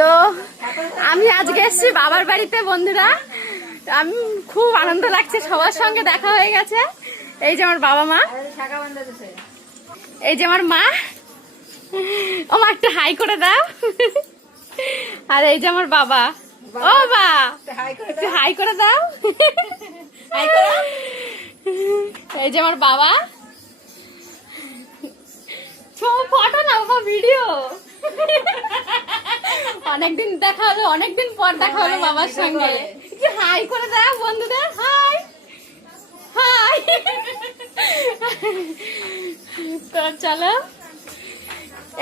তো আমি আজকে এসেছি বাবার বাড়িতে বন্ধুরা। আমি খুব আনন্দ লাগছে, সবার সঙ্গে দেখা হয়ে গেছে। এই যে আমার বাবা মা, এই যে আমার মা, ও মা একটু হাই করে দাও। আর এই যে আমার বাবা, ও বা একটু হাই করে দাও। এই যে আমার বাবা, ফটো না বাবা, ভিডিও। অনেকদিন দেখা হলো, অনেকদিন পর দেখা হলো বাবার সঙ্গে। একটু হাই করে দাও বন্ধুদের, হাই হাই। তো চলো,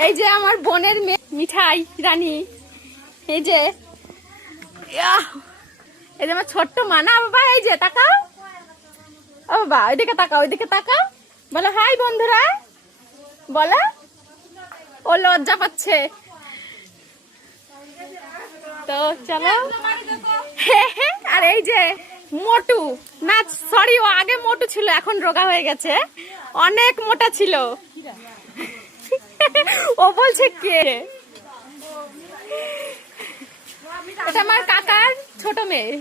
এই যে আমার বোনের মেয়ে মিঠাই রানী, এই যে এই যে আমার ছোট্ট মানা বাবা, এই যে তাকাও, ও বাবা ওইদিকে তাকাও, ওইদিকে তাকাও, বলো হাই বন্ধুরা, বলো। ও লজ্জা পাচ্ছে। তো চলো, আর এই যে মোটু, না সরি, ও আগে মোটু ছিল, এখন রোগা হয়ে গেছে, অনেক মোটা ছিল। ও বলছে কে? এটা আমার কাকার ছোট মেয়ে।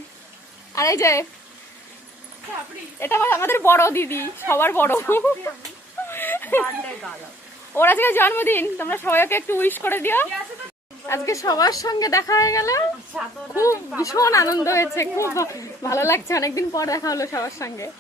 আর এই যে এটা আমাদের বড় দিদি, সবার বড়। ওর আজকে জন্মদিন, তোমরা সবাই ওকে একটু উইশ করে দিও। আজকে সবার সঙ্গে দেখা হয়ে গেল, খুব ভীষণ আনন্দ হয়েছে, খুব ভালো লাগছে, অনেকদিন পর দেখা হলো সবার সঙ্গে।